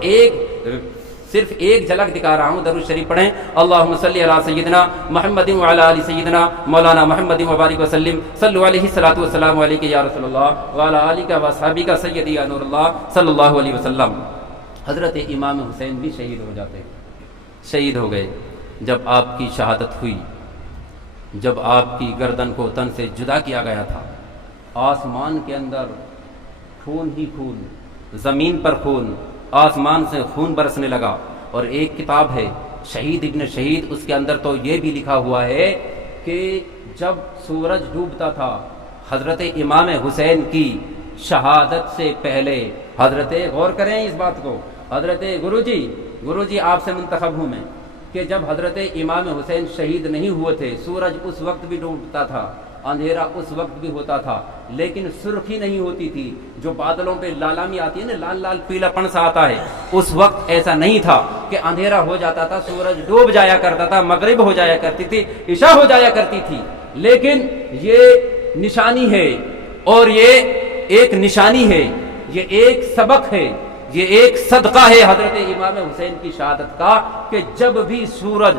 صرف ایک جھلک دکھا رہا ہوں۔ درود شریف پڑھیں، اللہم صلی علی سیدنا محمد وعلی آل سیدنا مولانا محمد وبارک وسلم، صلو علیہ الصلوۃ والسلام علیک یا رسول اللہ وعلی آلک واصحابک سیدی یا نور اللہ صلی اللہ علیہ وسلم۔ حضرت امام حسین بھی شہید ہو جاتے، شہید ہو گئے۔ جب آپ کی شہادت ہوئی، جب آپ کی گردن کو تن سے جدا کیا گیا تھا، آسمان کے اندر خون ہی خون، زمین پر خون، آسمان سے خون برسنے لگا۔ اور ایک کتاب ہے شہید ابن شہید، اس کے اندر تو یہ بھی لکھا ہوا ہے کہ جب سورج ڈوبتا تھا حضرت امام حسین کی شہادت سے پہلے، حضرت غور کریں اس بات کو، حضرت گرو جی آپ سے منتخب ہوں میں، کہ جب حضرت امام حسین شہید نہیں ہوئے تھے سورج اس وقت بھی ڈوبتا تھا، اندھیرا اس وقت بھی ہوتا تھا، لیکن سرخی نہیں ہوتی تھی۔ جو بادلوں پہ لالامی آتی ہے نا، لال لال پیلا پن سا آتا ہے، اس وقت ایسا نہیں تھا کہ اندھیرا ہو جاتا تھا، سورج ڈوب جایا کرتا تھا، مغرب ہو جایا کرتی تھی، عشاء ہو جایا کرتی تھی۔ لیکن یہ نشانی ہے، اور یہ ایک نشانی ہے، یہ ایک سبق ہے، یہ ایک صدقہ ہے حضرت امام حسین کی شہادت کا، کہ جب بھی سورج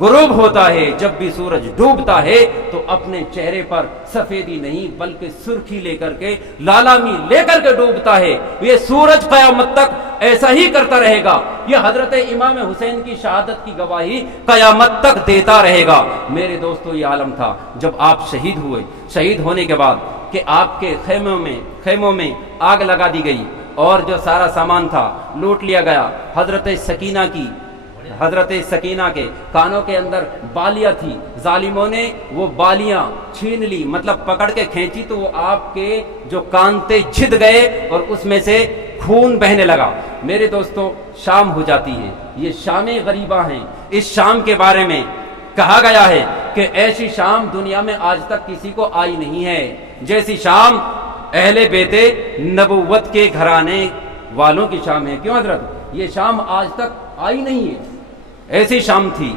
غروب ہوتا ہے، جب بھی سورج ڈوبتا ہے تو اپنے چہرے پر سفیدی نہیں بلکہ سرخی لے کر کے، لالامی لے کر کے ڈوبتا ہے۔ یہ سورج قیامت تک ایسا ہی کرتا رہے گا، یہ حضرت امام حسین کی شہادت کی گواہی قیامت تک دیتا رہے گا۔ میرے دوستو، یہ عالم تھا جب آپ شہید ہوئے، شہید ہونے کے بعد کہ آپ کے خیموں میں آگ لگا دی گئی اور جو سارا سامان تھا لوٹ لیا گیا۔ حضرت سکینہ کے کانوں کے اندر بالیاں تھی، ظالموں نے وہ بالیاں چھین لی، مطلب پکڑ کے کھینچی تو وہ آپ کے جو کان تھے چھد گئے اور اس میں سے خون بہنے لگا۔ میرے دوستو، شام ہو جاتی ہے، یہ شام غریبہ ہیں۔ اس شام کے بارے میں کہا گیا ہے کہ ایسی شام دنیا میں آج تک کسی کو آئی نہیں ہے جیسی شام اہل بیت نبوت کے گھرانے والوں کی شام ہے۔ کیوں حضرت؟ یہ شام آج تک آئی نہیں ہے۔ ایسی شام تھی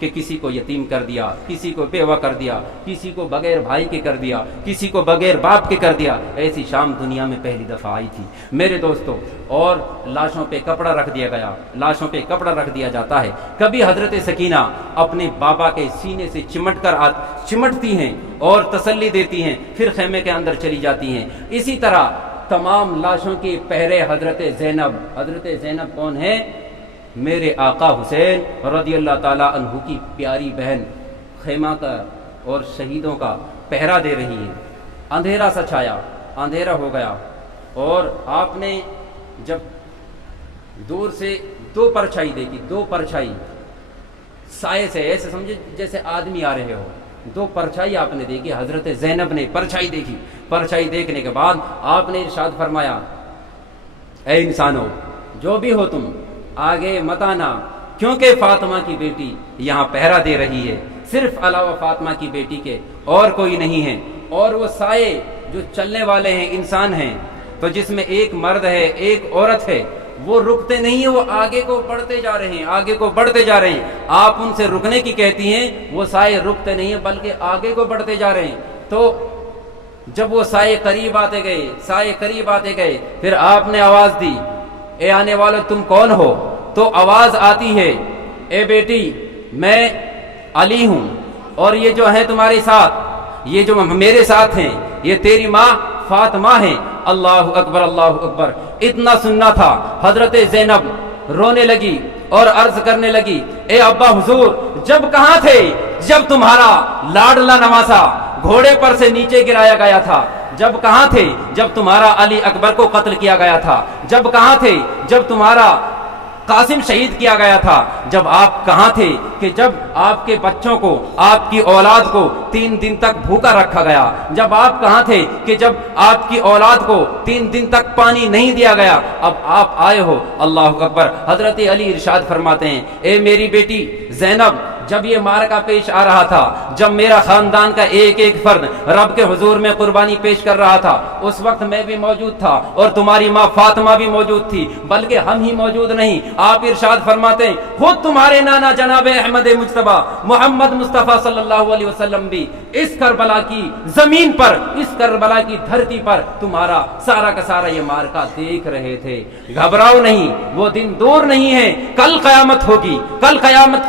کہ کسی کو یتیم کر دیا، کسی کو بیوہ کر دیا، کسی کو بغیر بھائی کے کر دیا، کسی کو بغیر باپ کے کر دیا۔ ایسی شام دنیا میں پہلی دفعہ آئی تھی میرے دوستو، اور لاشوں پہ کپڑا رکھ دیا گیا، لاشوں پہ کپڑا رکھ دیا جاتا ہے۔ کبھی حضرت سکینہ اپنے بابا کے سینے سے چمٹتی ہیں اور تسلی دیتی ہیں، پھر خیمے کے اندر چلی جاتی ہیں۔ اسی طرح تمام لاشوں کے پہرے حضرت زینب کون ہے؟ میرے آقا حسین رضی اللہ تعالیٰ عنہ کی پیاری بہن، خیمہ کا اور شہیدوں کا پہرا دے رہی ہے۔ اندھیرا سا چھایا، اندھیرا ہو گیا، اور آپ نے جب دور سے دو پرچھائی دیکھی، دو پرچھائی سائے سے، ایسے سمجھے جیسے آدمی آ رہے ہو، دو پرچھائی آپ نے دیکھی۔ حضرت زینب نے پرچھائی دیکھی، پرچھائی دیکھنے کے بعد آپ نے ارشاد فرمایا، اے انسانو، جو بھی ہو تم آگے مت آنا، کیونکہ فاطمہ کی بیٹی یہاں پہرا دے رہی ہے، صرف علاوہ فاطمہ کی بیٹی کے اور کوئی نہیں ہے۔ اور وہ سائے جو چلنے والے ہیں، انسان ہیں، تو جس میں ایک مرد ہے ایک عورت ہے، وہ رکتے نہیں ہیں، وہ آگے کو بڑھتے جا رہے ہیں، آگے کو بڑھتے جا رہے ہیں۔ آپ ان سے رکنے کی کہتی ہیں، وہ سائے رکتے نہیں ہیں بلکہ آگے کو بڑھتے جا رہے ہیں۔ تو جب وہ سائے قریب آتے گئے، پھر آپ نے آواز دی، اے آنے والو تم کون ہو؟ تو آواز آتی ہے، اے بیٹی میں علی ہوں، اور یہ جو ہے تمہارے ساتھ، یہ جو میرے ساتھ ہیں، یہ تیری ماں فاطمہ ہیں۔ اللہ اکبر، اللہ اکبر۔ اتنا سننا تھا، حضرت زینب رونے لگی اور عرض کرنے لگی، اے ابا حضور، جب کہاں تھے جب تمہارا لاڈلا نواسا گھوڑے پر سے نیچے گرایا گیا تھا؟ جب کہاں تھے جب تمہارا علی اکبر کو قتل کیا گیا تھا؟ جب کہاں تھے جب تمہارا قاسم شہید کیا گیا تھا؟ جب آپ کہاں تھے کہ جب آپ کے بچوں کو، آپ کی اولاد کو 3 دن تک بھوکا رکھا گیا؟ جب آپ کہاں تھے کہ جب آپ کی اولاد کو 3 دن تک پانی نہیں دیا گیا؟ اب آپ آئے ہو۔ اللہ اکبر۔ حضرت علی ارشاد فرماتے ہیں، اے میری بیٹی زینب، جب یہ معرکہ پیش آ رہا تھا، جب میرا خاندان کا ایک ایک فرد رب کے حضور میں قربانی پیش کر رہا تھا، اس وقت میں بھی موجود تھا اور تمہاری ماں فاطمہ بھی موجود تھی، بلکہ ہم ہی موجود نہیں۔ آپ ارشاد فرماتے ہیں، خود تمہارے نانا جناب احمد مجتبی محمد مصطفیٰ صلی اللہ علیہ وسلم بھی اس کربلا کی زمین پر، اس کربلا کی دھرتی پر تمہارا سارا کا سارا یہ معرکہ دیکھ رہے تھے۔ گھبراؤ نہیں، وہ دن دور نہیں ہے، کل قیامت ہوگی، کل قیامت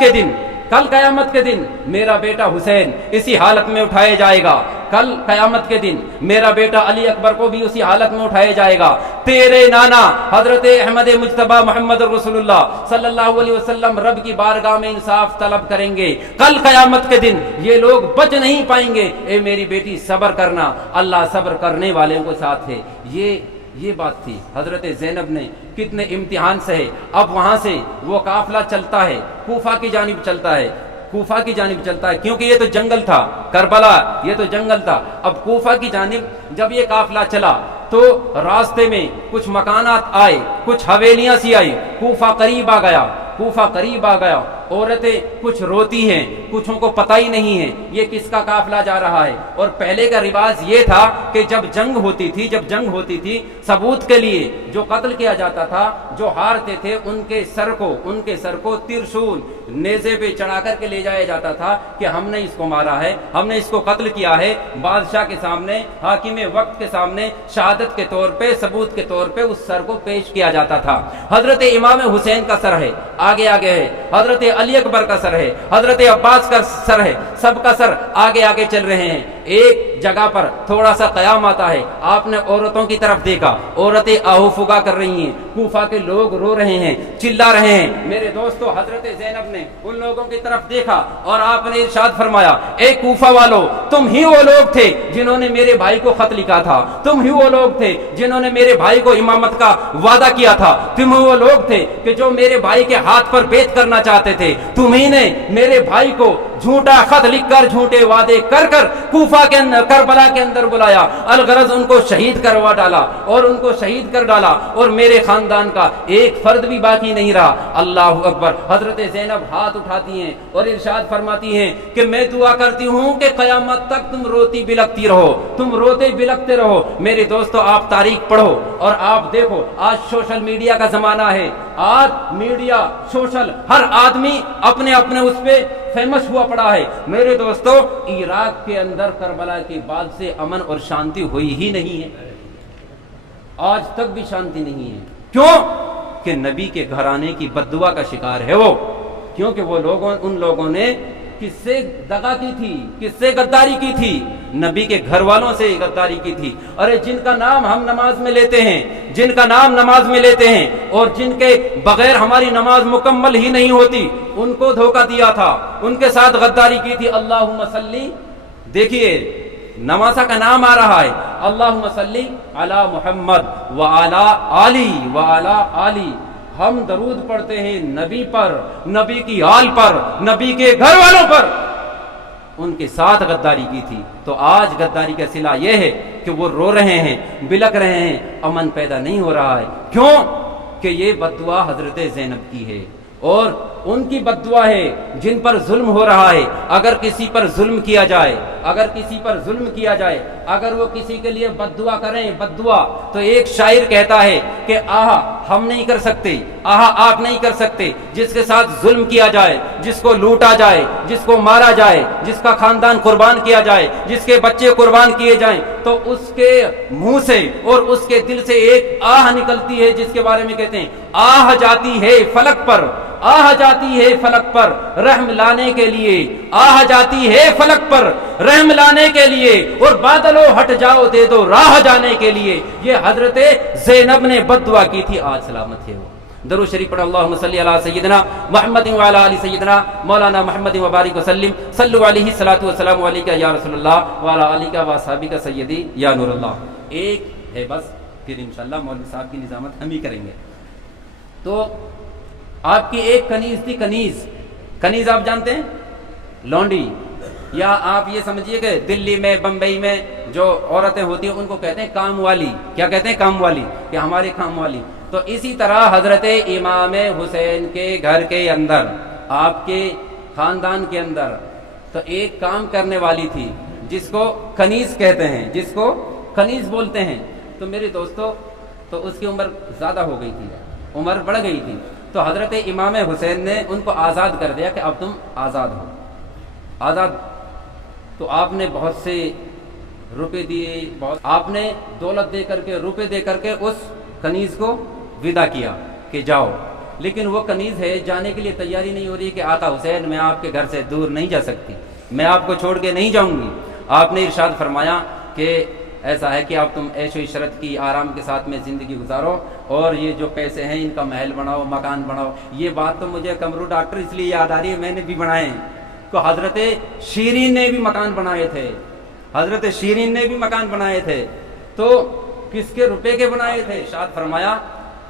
کے دن میرا بیٹا حسین اسی حالت میں اٹھایا جائے گا، کل قیامت کے دن میرا بیٹا علی اکبر کو بھی اسی حالت میں اٹھایا جائے گا۔ تیرے نانا حضرت احمد مجتبی محمد رسول اللہ صلی اللہ علیہ وسلم رب کی بارگاہ میں انصاف طلب کریں گے، کل قیامت کے دن یہ لوگ بچ نہیں پائیں گے۔ اے میری بیٹی صبر کرنا، اللہ صبر کرنے والوں کے ساتھ ہے۔ یہ یہ بات تھی. حضرت زینب نے کتنے امتحان سہے. اب وہاں سے وہ قافلہ چلتا ہے, کوفہ کی جانب چلتا ہے, کوفہ کی جانب چلتا ہے, کیونکہ یہ تو جنگل تھا, کربلا یہ تو جنگل تھا. اب کوفہ کی جانب جب یہ قافلہ چلا تو راستے میں کچھ مکانات آئے, کچھ حویلیاں سی آئی, کوفہ قریب آ گیا, کوفہ قریب آ گیا. عورتیں کچھ روتی ہیں, کچھوں کو پتہ ہی نہیں ہے یہ کس کا قافلہ جا رہا ہے. اور پہلے کا رواج یہ تھا کہ جب جنگ ہوتی تھی ثبوت کے لیے جو قتل کیا جاتا تھا, جو ہارتے تھے ان کے سر کو ترشول نیزے پہ چڑھا کر کے لے جایا جاتا تھا کہ ہم نے اس کو مارا ہے, ہم نے اس کو قتل کیا ہے. بادشاہ کے سامنے, حاکم وقت کے سامنے شہادت کے طور پہ, ثبوت کے طور پہ اس سر کو پیش کیا جاتا تھا. حضرت امام حسین کا سر ہے, آگے ہے, حضرت علی اکبر کا سر ہے, حضرت عباس کا سر ہے, سب کا سر آگے چل رہے ہیں. ایک جگہ پر تھوڑا سا قیام آتا ہے, آپ نے عورتوں کی طرف دیکھا, عورتیں آہو فگا کر رہی ہیں, کوفہ کے لوگ رو رہے ہیں, چلا رہے ہیں. میرے دوستو, حضرت زینب نے ان لوگوں کی طرف دیکھا اور آپ نے ارشاد فرمایا, اے کوفہ والو, تم ہی وہ لوگ تھے جنہوں نے میرے بھائی کو خط لکھا تھا, تم ہی وہ لوگ تھے جنہوں نے میرے بھائی کو امامت کا وعدہ کیا تھا, تم ہی وہ لوگ تھے کہ جو میرے بھائی کے ہاتھ پر بیعت کرنا چاہتے تھے, تمہیں نے میرے بھائی کو جھوٹا خط لکھ کر, جھوٹے وعدے کر کر کوفہ کے اندر, کربلا کے اندر بلایا. الغرض ان کو شہید کروا ڈالا اور ان کو شہید کر ڈالا, اور میرے خاندان کا ایک فرد بھی باقی نہیں رہا. اللہ اکبر. حضرت زینب ہاتھ اٹھاتی ہیں اور ارشاد فرماتی ہیں کہ میں دعا کرتی ہوں کہ قیامت تک تم روتی بلکتی رہو, تم روتے بلکتے رہو. میرے دوستو, آپ تاریخ پڑھو اور آپ دیکھو, آج سوشل میڈیا کا زمانہ ہے, آج میڈیا, سوشل, ہر آدمی اپنے اس پہ فیمس ہوا پڑا ہے. میرے دوستو, عراق کے اندر کربلا کے بعد سے امن اور شانتی ہوئی ہی نہیں ہے, آج تک بھی شانتی نہیں ہے. کیوں؟ کہ نبی کے گھرانے کی بددعا کا شکار ہے وہ, کیونکہ وہ ان لوگوں نے کس سے دغا کی تھی, کس سے غداری کی تھی؟ نبی کے گھر والوں سے غداری کی تھی. ارے جن کا نام ہم نماز میں لیتے ہیں, جن کا نام نماز میں لیتے ہیں اور جن کے بغیر ہماری نماز مکمل ہی نہیں ہوتی, ان کو دھوکہ دیا تھا, ان کے ساتھ غداری کی تھی. اللہم صلی, دیکھیے نمازہ کا نام آ رہا ہے, اللہم صلی علی محمد وعلی آلی وعلی آلی. ہم درود پڑھتے ہیں نبی پر, نبی کی آل پر, نبی کے گھر والوں پر, ان کے ساتھ غداری کی تھی. تو آج غداری کا صلہ یہ ہے کہ وہ رو رہے ہیں, بلک رہے ہیں, امن پیدا نہیں ہو رہا ہے. کیوں؟ کہ یہ بددعا حضرت زینب کی ہے, اور ان کی بددعا ہے جن پر ظلم ہو رہا ہے. اگر کسی پر ظلم کیا جائے, اگر کسی پر ظلم کیا جائے, اگر وہ کسی کے لیے بددعا کریں, بددعا, تو ایک شاعر کہتا ہے کہ آہا ہم نہیں کر سکتے, آہا آپ نہیں کر سکتے. جس کے ساتھ ظلم کیا جائے, جس کو لوٹا جائے, جس کو مارا جائے, جس کا خاندان قربان کیا جائے, جس کے بچے قربان کیے جائیں, تو اس کے منہ سے اور اس کے دل سے ایک آہ نکلتی ہے, جس کے بارے میں کہتے ہیں آہ جاتی ہے فلک پر, آہ جاتی ہے فلک پر رحم لانے کے لیے, آہ جاتی ہے فلک پر رحم لانے کے لیے, اور بادلوں ہٹ جاؤ دے دو راہ جانے کے لیے. یہ حضرت زینب نے بددعا کی تھی, آج سلامت ہے وہ. درود شریف پڑھ, اللہم صلی علی سیدنا محمد وعلی آل سیدنا مولانا محمد وبارک وسلم, صلو علیہ الصلوۃ والسلام علیکہ یا رسول اللہ وعلی آلہ واصحابہ سیدی یا نور اللہ. ایک ہے بس, پھر انشاءاللہ مولوی صاحب کی نظامت ہم ہی کریں گے. تو آپ کی ایک کنیز تھی, کنیز آپ جانتے ہیں, لونڈی, یا آپ یہ سمجھیے کہ دلی میں, بمبئی میں جو عورتیں ہوتی ہیں ان کو کہتے ہیں کام والی. کیا کہتے ہیں؟ کام والی, کہ ہمارے کام والی. تو اسی طرح حضرت امام حسین کے گھر کے اندر, آپ کے خاندان کے اندر, تو ایک کام کرنے والی تھی جس کو کنیز کہتے ہیں, جس کو کنیز بولتے ہیں. تو میرے دوستو, تو اس کی عمر زیادہ ہو گئی تھی, عمر بڑھ گئی تھی. تو حضرت امام حسین نے ان کو آزاد کر دیا کہ اب تم آزاد ہو, آزاد. تو آپ نے بہت سے روپے دیے, آپ نے دولت دے کر کے, روپے دے کر کے اس کنیز کو ودا کیا کہ جاؤ. لیکن وہ کنیز ہے جانے کے لیے تیاری نہیں ہو رہی کہ آقا حسین میں آپ کے گھر سے دور نہیں جا سکتی, میں آپ کو چھوڑ کے نہیں جاؤں گی. آپ نے ارشاد فرمایا کہ ایسا ہے کہ آپ تم عیش و عشرت کی, آرام کے ساتھ میں زندگی گزارو, اور یہ جو پیسے ہیں ان کا محل بناؤ, مکان بناؤ. یہ بات تو مجھے کمرو ڈاکٹر اس لیے یاد آ رہی ہے, میں نے بھی بنائے ہیں. تو حضرت شیرین نے بھی مکان بنائے تھے, حضرت شیرین نے بھی مکان بنائے تھے. تو کس کے روپے کے بنائے تھے؟ ارشاد فرمایا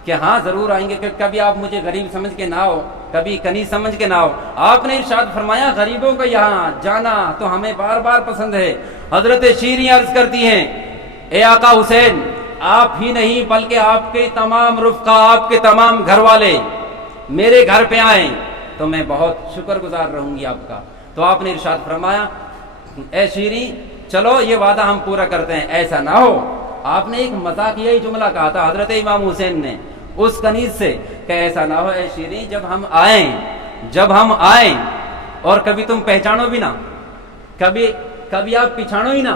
کہ ہاں ضرور آئیں گے، کہ کبھی آپ مجھے غریب سمجھ کے نہ ہو، کبھی کنیز سمجھ کے نہ ہو۔ آپ نے ارشاد فرمایا غریبوں کا یہاں جانا تو ہمیں بار بار پسند ہے۔ حضرت شیریں عرض کرتی ہیں اے آقا حسین، آپ ہی نہیں بلکہ آپ کے تمام رفقا، آپ کے تمام گھر والے میرے گھر پہ آئیں تو میں بہت شکر گزار رہوں گی آپ کا۔ تو آپ نے ارشاد فرمایا اے شیریں چلو یہ وعدہ ہم پورا کرتے ہیں، ایسا نہ ہو۔ آپ نے ایک مذاقیہ جملہ کہا تھا حضرت امام حسین نے اس کنیز سے کہ ایسا نہ ہو اے شیریں، جب ہم آئیں اور کبھی تم پہچانو بھی نہ، کبھی آپ پچھاڑو ہی نہ،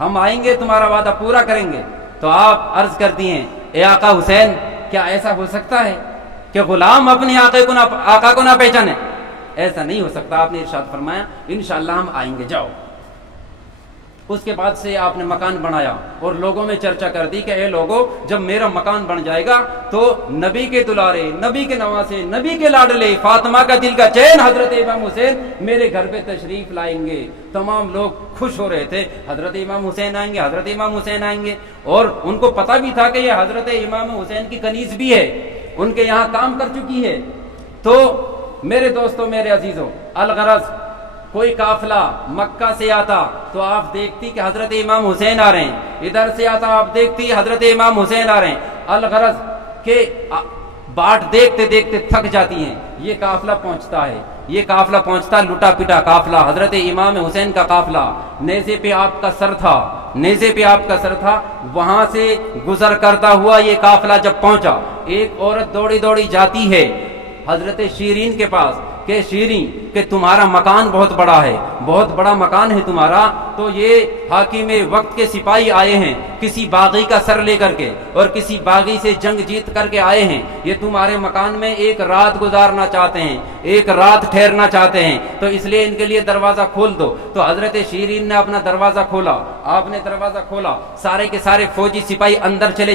ہم آئیں گے تمہارا وعدہ پورا کریں گے۔ تو آپ عرض کرتی ہیں اے آقا حسین، کیا ایسا ہو سکتا ہے کہ غلام اپنے آقا کو نہ پہچانے؟ ایسا نہیں ہو سکتا۔ آپ نے ارشاد فرمایا انشاءاللہ ہم آئیں گے، جاؤ۔ اس کے بعد سے آپ نے مکان بنایا اور لوگوں میں چرچا کر دی کہ اے لوگوں، جب میرا مکان بن جائے گا تو نبی کے دلارے، نبی کے نواسے، نبی کے لاڈلے، فاطمہ کا دل کا چین حضرت امام حسین میرے گھر پہ تشریف لائیں گے۔ تمام لوگ خوش ہو رہے تھے، حضرت امام حسین آئیں گے، حضرت امام حسین آئیں گے، اور ان کو پتہ بھی تھا کہ یہ حضرت امام حسین کی کنیز بھی ہے، ان کے یہاں کام کر چکی ہے۔ تو میرے دوستوں، میرے عزیزوں، الغرض کوئی قافلہ مکہ سے آتا تو آپ دیکھتی کہ حضرت امام حسین آ رہے ہیں، ادھر سے آتا آپ دیکھتی حضرت امام حسین آ رہے ہیں، الغرض کہ باٹ دیکھتے دیکھتے تھک جاتی ہیں۔ یہ قافلہ پہنچتا لٹا پٹا قافلہ، حضرت امام حسین کا قافلہ، نیزے پہ آپ کا سر تھا، وہاں سے گزر کرتا ہوا یہ قافلہ جب پہنچا، ایک عورت دوڑی دوڑی جاتی ہے حضرت شیریں کے پاس کہ شیریں کہ تمہارا مکان بہت بڑا ہے، بہت بڑا مکان ہے تمہارا، تو یہ حاکم وقت کے سپاہی آئے ہیں کسی باغی کا سر لے کر کے، اور کسی باغی سے جنگ جیت کر کے آئے ہیں، یہ تمہارے مکان میں ایک رات گزارنا چاہتے ہیں، ایک رات ٹھہرنا چاہتے ہیں، تو اس لیے ان کے لیے دروازہ کھول دو۔ تو حضرت شیریں نے اپنا دروازہ کھولا، آپ نے دروازہ کھولا، سارے کے سارے فوجی سپاہی اندر چلے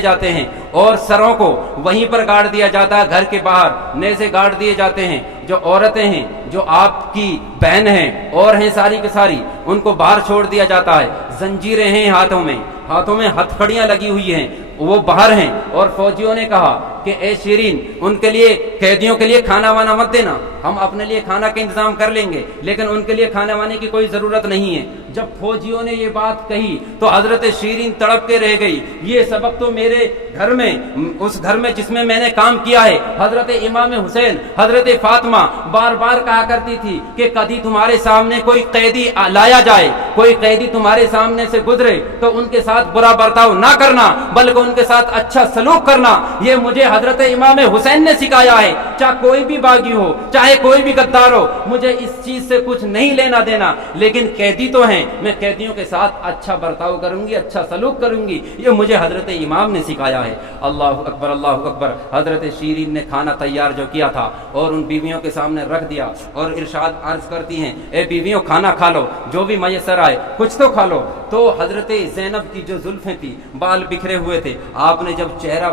جاتے ہیں، اور سروں کو وہیں پر گاڑ دیا جاتا ہے، گھر کے باہر نیزے گاڑ دیے جاتے ہیں۔ جو عورتیں ہیں، جو آپ کی بہن ہیں اور ہیں ساری کی ساری، ان کو باہر چھوڑ دیا جاتا ہے، زنجیریں ہیں ہاتھوں میں ہتھکڑیاں لگی ہوئی ہیں، وہ باہر ہیں۔ اور فوجیوں نے کہا کہ اے شیریں، ان کے لیے، قیدیوں کے لیے کھانا وانا مت دینا، ہم اپنے لیے کھانا کا انتظام کر لیں گے، لیکن ان کے لیے کھانے وانے کی کوئی ضرورت نہیں ہے۔ جب فوجیوں نے یہ بات کہی تو حضرت شیریں تڑپ کے رہ گئی، یہ سبق تو میرے گھر میں، اس گھر میں جس میں میں نے کام کیا ہے، حضرت امام حسین، حضرت فاطمہ بار بار کہا کرتی تھی کہ کبھی تمہارے سامنے کوئی قیدی لایا جائے، کوئی قیدی تمہارے سامنے سے گزرے تو ان کے ساتھ برا برتاؤ نہ کرنا، بلکہ ان کے ساتھ اچھا سلوک کرنا۔ یہ مجھے حضرت امام حسین نے سکھایا ہے، چاہے کوئی بھی باغی ہو، چاہے کوئی بھی غدار ہو، مجھے اس چیز سے کچھ نہیں لینا دینا، لیکن قیدی تو ہیں، میں قیدیوں کے ساتھ اچھا برتاؤ کروں گی، اچھا سلوک کروں گی، یہ مجھے حضرت امام نے سکھایا ہے۔ اللہ اکبر، اللہ اکبر۔ حضرت شیریں نے کھانا تیار جو کیا تھا اور ان بیویوں کے سامنے رکھ دیا، اور ارشاد عرض کرتی ہیں اے بیویوں کھانا کھا لو، جو بھی میسر آئے کچھ تو کھا لو۔ تو حضرت زینب کی جو زلفیں تھی، بال بکھرے ہوئے تھے، آپ نے جب چہرہ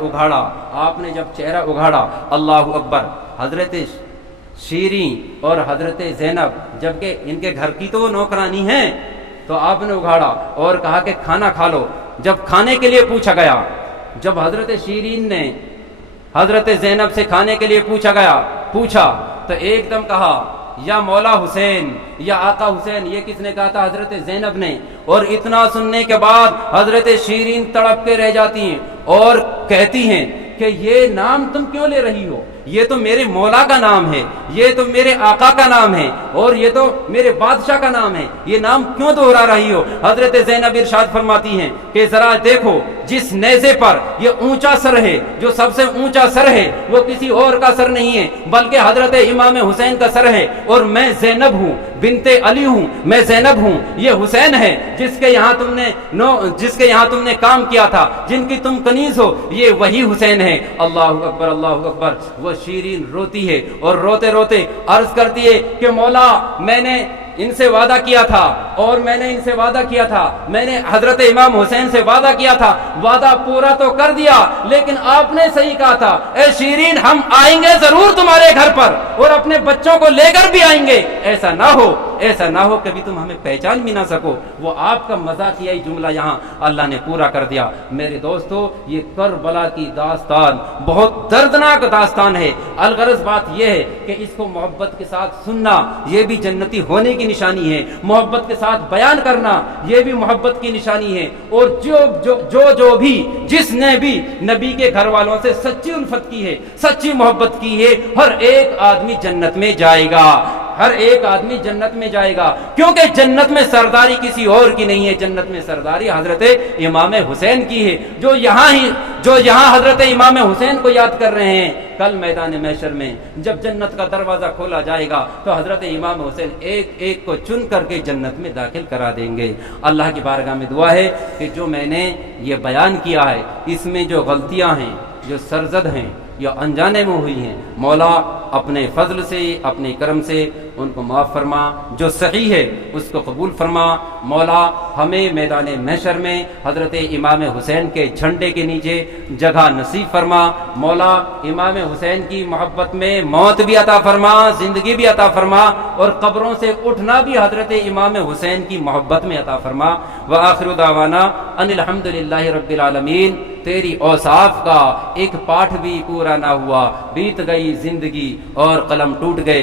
اگھاڑا، اللہ اکبر، حضرت شیریں اور حضرت زینب، جبکہ ان کے گھر کی تو نوکرانی ہیں، تو آپ نے اگھاڑا اور کہا کہ کھانا کھا لو۔ جب کھانے کے لیے پوچھا گیا، جب حضرت شیریں نے حضرت زینب سے کھانے کے لیے پوچھا تو ایک دم کہا یا مولا حسین، یا آقا حسین۔ یہ کس نے کہا تھا؟ حضرت زینب نے۔ اور اتنا سننے کے بعد حضرت شیریں تڑپ کے رہ جاتی ہیں اور کہتی ہیں کہ یہ نام تم کیوں لے رہی ہو؟ یہ تو میرے مولا کا نام ہے، یہ تو میرے آقا کا نام ہے، اور یہ تو میرے بادشاہ کا نام ہے، یہ نام کیوں دہرا رہی ہو؟ حضرت زینب ارشاد فرماتی ہیں کہ ذرا دیکھو، جس نیزے پر یہ اونچا سر ہے، جو سب سے اونچا سر ہے، وہ کسی اور کا سر نہیں ہے بلکہ حضرت امام حسین کا سر ہے، اور میں زینب ہوں، بنت علی ہوں، میں زینب ہوں، یہ حسین ہے جس کے یہاں تم نے کام کیا تھا، جن کی تم کنیز ہو، یہ وہی حسین ہے۔ اللہ اکبر، اللہ اکبر۔ وہ شیریں روتی ہے اور روتے روتے عرض کرتی ہے کہ مولا، میں نے ان سے وعدہ کیا تھا اور میں نے ان سے وعدہ کیا تھا، میں نے حضرت امام حسین سے وعدہ کیا تھا، وعدہ پورا تو کر دیا، لیکن آپ نے صحیح کہا تھا، اے شیرین ہم آئیں گے ضرور تمہارے گھر پر اور اپنے بچوں کو لے کر بھی آئیں گے، ایسا نہ ہو کبھی تم ہمیں پہچان بھی نہ سکو۔ وہ آپ کا مذاقیہ جملہ یہاں اللہ نے پورا کر دیا۔ میرے دوستو، یہ کربلا کی داستان بہت دردناک داستان ہے۔ الغرض بات یہ ہے کہ اس کو محبت کے ساتھ سننا یہ بھی جنتی ہونے کی نشانی ہے، محبت کے ساتھ بیان کرنا یہ بھی محبت کی نشانی ہے، اور جو بھی جس نے بھی نبی کے گھر والوں سے سچی الفت کی ہے، سچی محبت کی ہے، ہر ایک آدمی جنت میں جائے گا، ہر ایک آدمی جنت میں جائے گا، کیونکہ جنت میں سرداری کسی اور کی نہیں ہے، جنت میں سرداری حضرت امام حسین کی ہے۔ جو یہاں حضرت امام حسین کو یاد کر رہے ہیں، کل میدان محشر میں جب جنت کا دروازہ کھولا جائے گا تو حضرت امام حسین ایک ایک کو چن کر کے جنت میں داخل کرا دیں گے۔ اللہ کی بارگاہ میں دعا ہے کہ جو میں نے یہ بیان کیا ہے، اس میں جو غلطیاں ہیں، جو سرزد ہیں یا انجانے میں ہوئی ہیں، مولا اپنے فضل سے، اپنے کرم سے ان کو معاف فرما، جو صحیح ہے اس کو قبول فرما۔ مولا ہمیں میدان محشر میں حضرت امام حسین کے جھنڈے کے نیچے جگہ نصیب فرما۔ مولا امام حسین کی محبت میں موت بھی عطا فرما، زندگی بھی عطا فرما، اور قبروں سے اٹھنا بھی حضرت امام حسین کی محبت میں عطا فرما۔ وآخر دعوانا ان الحمدللہ رب العالمین۔ تیری اوصاف کا ایک پاٹھ بھی پورا نہ ہوا، بیت گئی زندگی اور قلم ٹوٹ گئے۔